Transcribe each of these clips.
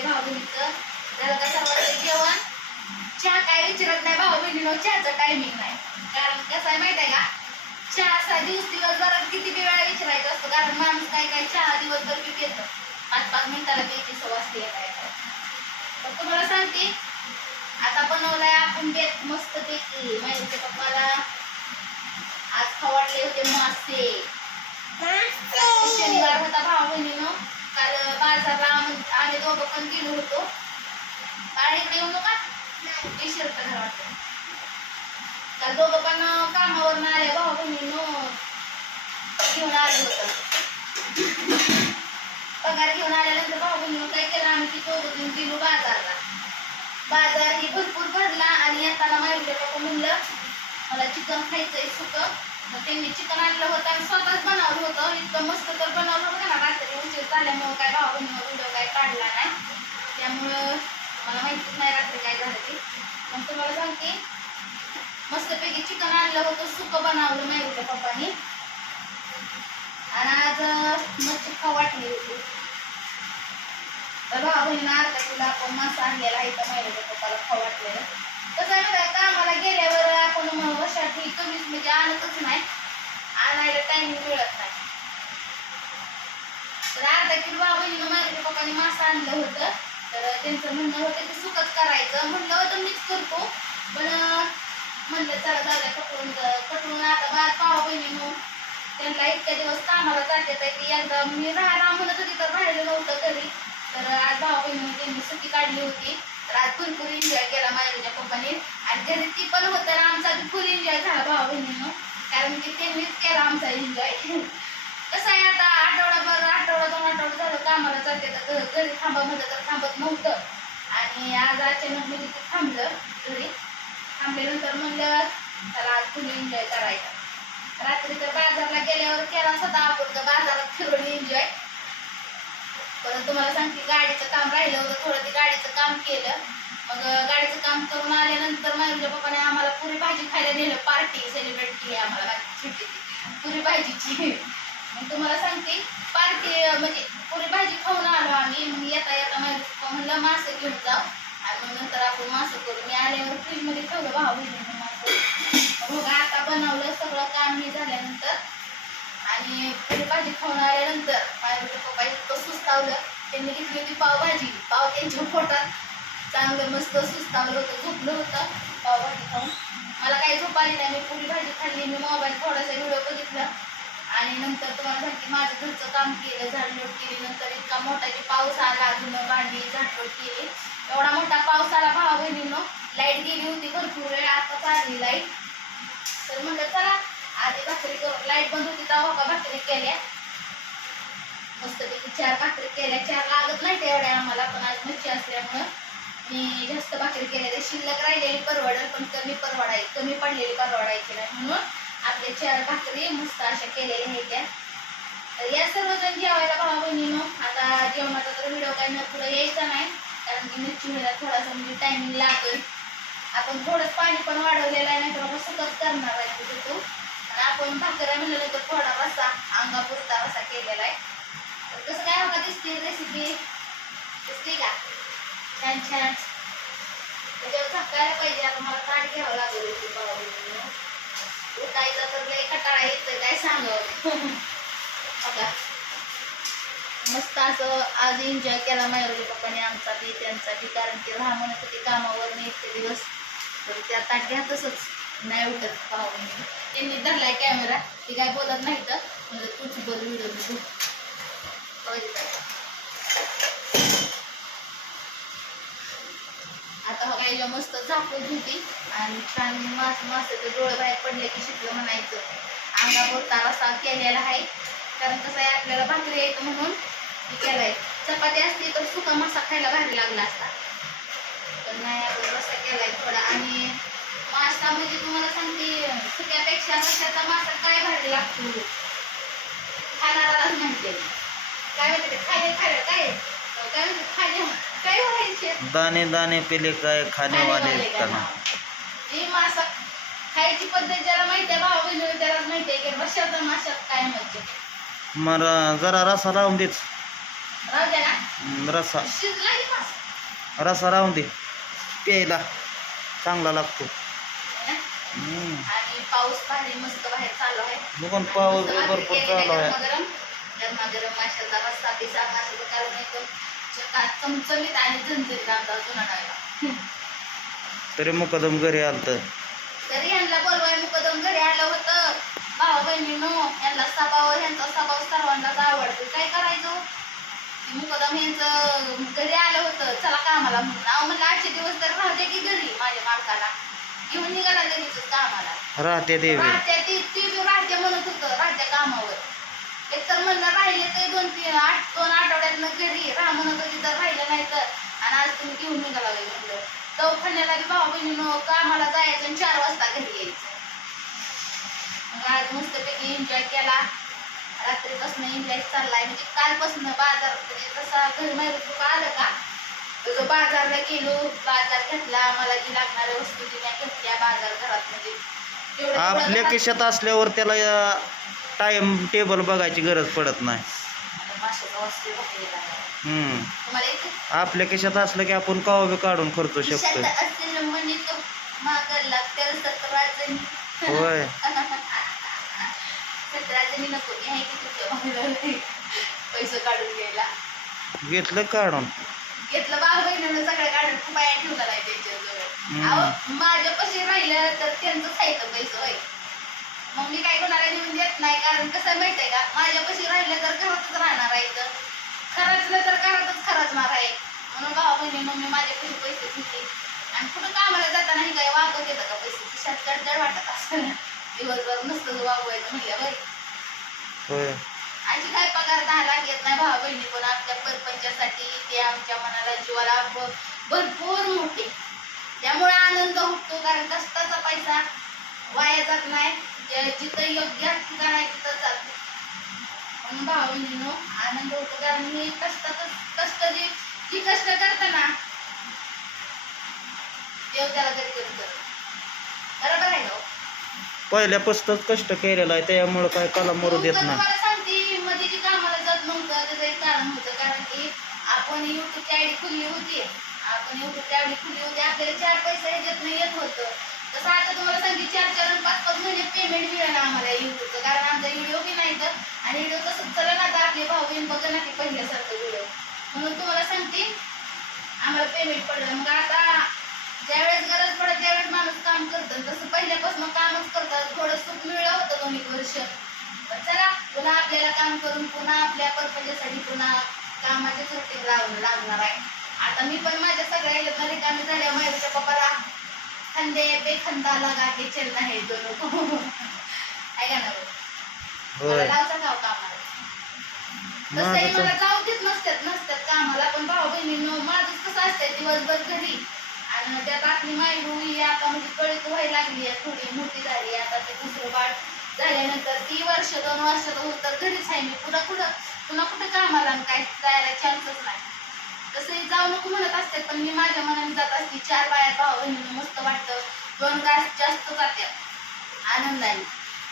चाललंय भाऊ बहिणीचं. झालं का सर्वांचं जेवण. चहा काय विचारत नाही भाऊ बहिणीनं चहाचं टायमिंग नाही. कारण कसं आहे माहिती आहे का? चहा असा दिवस दिवसभरात किती वेळा विचारायचं असतं. कारण माणूस काय काय चहा दिवसभर पाच पाच मिनिटाला प्यायची सवय असते काय तर तुम्हाला सांगते. आता बनवलाय आपण बेत मस्त पैकी माहिती पप्पाला आज खवडले होते मासे. शनिवार होता भाऊ बहिणीनं. काल बाजारला आम्ही आम्ही दोघं पण गेलो होतो. बाळ इकडे येऊ नका. टी शर्ट घाला वाटतं. काल दोघं पण कामावर आल्या भाऊ बहिणीनं. घेऊन आलं होतं. पगार घेऊन आल्यानंतर भाऊ बहिणीनं काय केलं? आम्ही ती दोघं जण गेलो बाजारला. बाजार ही भरपूर भरला आणि येताना माहिती पप्पा म्हणलं? मला चिकन खायचंय सुकं. मग त्यांनी चिकन आणलं होतं आणि स्वतःच बनवलं होतं इतकं मस्त तर बनवलं होतं ना रात्री उशीर झाल्यामुळं काय भाऊ बहिणीवर व्हिडिओ काय काढला नाही. त्यामुळं मला माहितीच नाही रात्री काय झालं ते पण तुम्हाला सांगते मस्तपैकी चिकन आणलं होतं सुकं बनवलं माझ्या पप्पानी. आणि आज मच्छी खाऊ वाटली होती. तर भाऊ बहिणीनं अर्धा किलो आपण मासा आणलेला आहे तर माझ्या पप्पाला खाऊ वाटलेलं. कसं आहे माहिती का कामाला गेल्यावर आपण वर्षात ही कमीच म्हणजे आणतच नाही. आणायला टायमिंग मिळत नाही. तर अर्धा किलो भाऊ बहिणीनं माझ्या पप्पाने मासा आणलं होतं. तर त्यांचं म्हणणं होतं की सुकच करायचं. म्हणलं होतं मीच करतो. पण म्हणलं चला जाऊ द्या कटवून कटवून आता बा बहिणी मग त्यांना इतक्या दिवस कामाला जाते तर यंदा मी राहायला म्हणत होती तर राहिलं नव्हतं घरी. तर आज भाऊ बहिणी त्यांनी सुट्टी काढली होती. तर आज भरपूर एन्जॉय केला माझ्या पप्पाने. आणि घरी ती पण होतं आमचा फुल एन्जॉय झाला भाऊ बहिणीनं. कारण की त्यांनीच केला आमचा एन्जॉय कसं आहे आता? आठवडाभर आठवडा दोन आठवडा झालं कामाला जाते तर घरी थांबा म्हटलं तर थांबत नव्हतं. आणि आज अचानक म्हणजे तिथे थांबलं घरी. थांबल्यानंतर म्हणलं त्याला आज तुम्ही एन्जॉय करायचा. रात्री तर बाजारला गेल्यावर केला स्वतः आपण बाजारात फिरून एन्जॉय परत तुम्हाला सांगते गाडीचं काम राहिलं होतं. थोडं ते गाडीचं काम केलं. मग गाडीचं काम करून आल्यानंतर माझ्या पप्पाने आम्हाला पुरी भाजी खायला नेलं. पार्टी सेलिब्रेट केली आम्हाला. सुट्टी पुरी भाजीची. मग तुम्हाला सांगते पार्टी म्हणजे पुरी भाजी खाऊन आलो आम्ही. मग येता येता माझ्या पप्पा म्हणलं मासे घेऊन जाऊ. आणि मग नंतर आपण मासे करू. मी आल्यावर फ्रीजमध्ये ठेवलं भाऊ बहिणीने मासे. हो मग आता बनवलं सगळं काम हे झाल्यानंतर. आणि पुरी भाजी खाऊन आल्यानंतर माझ्या पप्पा इतकं सुस्तावलं. त्यांनी घेतली होती पावभाजी पाव त्यांच्या पोटात चांगलं मस्त सुस्तावलं होतं झोपलं होतं पावभाजी खाऊन. मला काही झोप आली नाही मी पुरी भाजी खाल्ली मी मोबाईल थोडासा व्हिडिओ बघितला. आणि नंतर तुम्हाला सांगते माझं घरचं काम केलं झाडलोट केली नंतर इतका मोठा जे पाऊस आला धुणं भांडी झाडलोट केली. एवढा मोठा पाऊस आला भावा बहिणीनं लाइट गेली होती भरपूर वेळ आताच आली लाइट. तर म्हणलं चला आधी भाकरी करून लाइट बंद होती तेव्हा का भाकरी केल्या? मस्तपैकी चार भाकरी केल्या. चार लागत नाही तेवढ्या आम्हाला पण आज मच्छी असल्यामुळं मी जास्त भाकरी केल्या. शिल्लक राहिलेली परवडल पण कमी परवडाय कमी पडलेली परवडायची नाही म्हणून आपले चार भाकरी मस्त अशा केलेल्या आहेत त्या. तर या सर्वजण जेवायला भावा बहिणीनो. आता जेवणाचा तर व्हिडिओ काही न पुढं यायचा नाही कारण की मिरची व्हायला थोडासा म्हणजे टायमिंग लागेल. आपण थोडंच पाणी पण वाढवलेलं आहे नाही तर बाबा सतत करणार आहे तिथे तो. आणि आपण भाकऱ्या म्हणलं तर थोडा रसा अंगापुरता रसा केलेला आहे. तर कसं काय बघा दिसते रेसिपी दिसते का? छान छान. त्याच्यावर झाकायला पाहिजे आता मला ताट घ्यावं लागेल होती भावा बहिणीनं उठायचा तर लय खटाळा येतोय काय सांगावं? बघा. मस्त असं आज एन्जॉय केला माझ्या पप्पाने आमचा बी त्यांचा बी कारण की राहा म्हणत होते कामावर नाही इतके दिवस. तर त्या ताट्या तसंच. नाही उठत पाहून त्यांनी धरलाय कॅमेरा ती काय बोलत नाही तर म्हणजे तूच बोल व्हिडिओ बघू. आता हा मस्त झाकून होती आणि छान मास मासाचे डोळे बाहेर पडले की शिकलं म्हणायचं. अंगावर रसा केलेला आहे. कारण कसं आहे आपल्याला भाकरी यायचं म्हणून केलंय. चपाती असती तर सुका मासा खायला भारी लागला असता. पण नाही आपण रस्सा केलाय थोडा. आणि मासा म्हणजे तुम्हाला सांगते सुक्यापेक्षा रस्त्याचा मासा काय भारी लागतो? खाणारालाच म्हणते. काय म्हणते खायला खायला काय? काय म्हणते? खायला काय व्हायचे दाणे दाणे पेले काय? खानेवाले कना ही मासा खायची पद्धत ज्याला माहिती आहे भाऊ बहिणी त्याला माहिती आहे की माशात काय म्हणजे मग जरा रसा लावून देत. राहू द्या ना. हम्म, रसा. शिजला की मासा रसा राहून दे. प्यायला. चांगला लागतो. है ना? हम्म. आणि पाऊस भारी मस्त बाहेर चालू आहे. बघून पाऊस भरपूर चालू आहे. गरमागरम गरमागरम माशाचा रस्सा पिसा माशाचं कारण एकदम चकात चमचमीत आणि झणझणीत आमचा जुना तरी मुकदम घरी आलत. तरी यांना बोलवाय मुकदम घरी आलं होतं. भावा बहिणीनो यांना स्वभाव यांचा स्वभाव सर्वांनाच आवडतो. काय करायचं? मुकदम यांचं घरी आलं होतं. चला कामाला म्हणून. अहो म्हणलं आजचे दिवस तर राहू दे की घरी माझ्या मालकाला. घेऊन निघाला लगेच कामाला. राहते देवी राहत्या ती ती बी राहत्या म्हणत होतं राहत्या कामावर. एक तर म्हणलं राहिले ते दोन तीन आठ दोन आठवड्यातनं घरी राहा म्हणत होती तर राहिलं नाही तर. आणि आज तुम्ही घेऊन निघाला म्हणलं. दवाखान्याला बी भाऊ बहिणीनं कामाला जायचं आणि चार वाजता घरी यायचं. मग आज मस्तपैकी एन्जॉय केला. रात्रीपासून एन्जॉय चाललाय. म्हणजे कालपासून बाजार जसा घरी माहिती आलं का? तर बाजारला गेलो. बाजार घेतला. मला जी लागणाऱ्या वस्तू दिल्या घेतल्या बाजार घरात म्हणजे. आपल्या खिशात असल्यावर त्याला टाइम टेबल बघायची गरज पडत नाही. हम्म. आपल्या खिशात असलं की आपण कवा बी काढून खर्चू शकतो होय. पैसे काढून घ्यायला. घेतलं काढून? घेतलं भाऊ बहिणीनं सगळं काढून पाया ठेवला नाही त्यांच्याजवळ. माझ्यापाशी राहिलं तर त्यांचं साहित्य पैसे होय. मग मी काय कोणाला नेऊन देत नाही कारण कसं माहितीये का? माझ्यापाशी राहिलं तर घरातच राहणार आहे तर खरंचलं तर घरातच खरंचणार आहे. म्हणून भाऊ बहिणीनं मी माझ्यापाशी पैसे घेतले आणि कुठं कामाला जाताना हे काय वागत येतं का पैसे? खिशात जडजड वाटत असं दिवसभर नसतं वागवायचं म्हणलं बाई अशी काय पगार दहा लाख येत नाही भावा बहिणी पण आपल्या परपंचासाठी ते आमच्या मनाला जीवाला भरपूर मोठे. त्यामुळे आनंद होतो कारण कष्टाचा पैसा वाया जात नाही. जिथं योग्य ठिकाण आहे तिथं जातो म्हणून बहिणीनो आनंद होतो. कारण मी कष्टातच कष्ट जी जी कष्ट करताना त्याला कधी कधी करतो. बरोबर आहे का हो? पहिल्यापासूनच कष्ट केलेलं आहे त्यामुळं काय कला मरू देत तर नाही. तुम्हाला सांगते मध्ये जी कामाला जात नव्हतं त्याचं एक कारण होतं. कारण की आपण युट्यूबची आयडी खुलली होती. आपण युट्यूबची आयडी खुलली होती. आपल्याला चार पैसे ह्याच्यात येत होतं. तसं आता तुम्हाला सांगते चार चार पाच पाच महिने पेमेंट मिळालं आम्हाला युट्यूबचं कारण आमचा व्हिडिओ बी नाही तर आणि व्हिडिओ तसं चला ना आता आपले भाऊ बहीण बघा ना ते पहिल्यासारखं व्हिडिओ म्हणून तुम्हाला सांगते आम्हाला पेमेंट पडलं. मग आता ज्यावेळेस गरज पडत त्यावेळेस माणूस काम करतं. तसं पहिल्यापासून कामच करतात. थोडं सुख मिळलं होतं दोन एक वर्ष. पण चला पुन्हा आपल्याला काम करून पुन्हा आपल्या पर्पजेसाठी पुन्हा कामाच्या सुट्टीवर लागणार आहे. आता मी पण माझ्या सगळ्या इथं रिकामी झाल्या माझ्या पप्पाला खंदे बेखंदा लगा के चलना है दोनों. आहे का ना मला गाव कामाला तसंही मला जाऊ देत नसतात नसतात कामाला पण भाऊ बहिणीनं माझंच कसं असतंय दिवसभर घरी. आणि त्यात आपली माई होई आता म्हणजे कळत व्हायला लागली आहे थोडी मोठी झाली आता ते दुसरं बाळ झाल्यानंतर ती वर्ष दोन वर्ष होत तर घरीच आहे. मी पुन्हा कुठं पुन्हा कुठं कामाला काय जायला चान्सच नाही. तसंही जाऊ नको म्हणत असते पण मी माझ्या मनाने जात असते. चार बाया भाऊ बहिणीनं मस्त वाटतं. दोन गास जास्त जात्यात आनंदाने.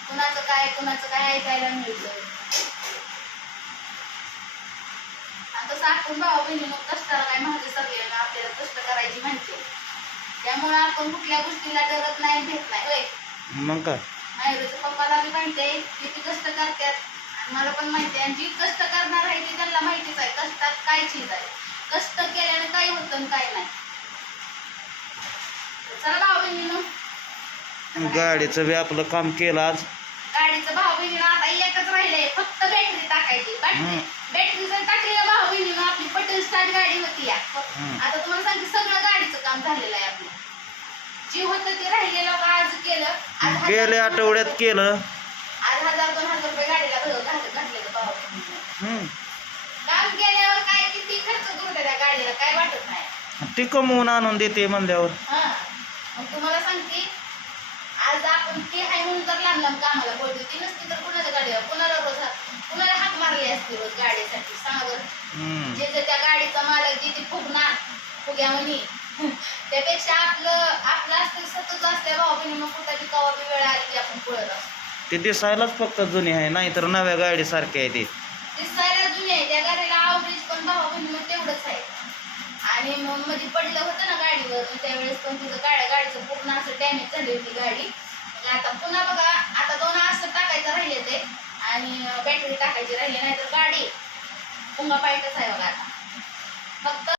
कुणाचं काय कुणाचं काय ऐकायला मिळतं. आणि तसं आपण भाऊ बहिणीनं कष्टाला काय माहिती सगळ्यांना आपल्याला कष्ट करायची माहिती आहे. त्यामुळे आपण कुठल्या गोष्टीला डरत नाही भेट नाही होय? मग काय? मायरूच्या पप्पाला बी माहिती किती कष्ट करतात. आणि मला पण माहिती आहे आणि जी कष्ट करणार आहे ती त्यांना माहितीच आहे. कष्टात काय चीज आहे? काय होतं काय नाही. चला भाऊ बहिणीनं. गाडीचं बी आपलं काम केलं आज. गाडीचं भाऊ बहिणीनं आता एकच राहिलंय फक्त बॅटरी टाकायची. बॅटरी जर टाकली भाऊ बहिणीनं आपली पटेल स्टार्ट गाडी होती या. आता तुम्हाला सांगते सगळं गाडीचं काम झालेलं आहे आपलं. जे होतं ते राहिलेलं आज केलं. गेल्या आठवड्यात केलं. आज हजार दोन हजार रुपये गाडीला घातलेलं भाऊ. काम केल्यावर किती खर्च करू त्या गाडीला काय वाटत नाही ती कमवून आणून देते म्हणल्यावर. हा. मग तुम्हाला सांगते आज आपण ते आहे म्हणून तर लांब लांब कामाला पडतो ती नसती तर कुणाच्या गाडीला कुणाला रोज हाक- कुणाला हाक मारली असती रोज गाडीसाठी? सांगा बरं. हम्म. जे जे त्या गाडीचा मालक जे ते फुगणार फुग्यावनी त्यापेक्षा आपलं आपलं असतं सतत असल्या भाऊ बहिणी मग कुठं बी कवा बी वेळ आली की आपण पळत असतो. ते दिसायलाच फक्त जुनी आहे नाहीतर नव्या गाडी सारखी आहे ती. पण भावा बहिणी मग तेवढंच आहे. आणि मग मध्ये पडलं होतं ना गाडीवर मग त्यावेळेस पण तिथं गाड्या गाडीचं पूर्ण असं डॅमेज झाली होती गाडी. म्हणजे आता पुन्हा बघा आता दोन आस टाकायचं राहिले ते आणि बॅटरी टाकायची राहिली नाही तर गाडी पुन्हा पाहिजेच आहे बघा आता. फक्त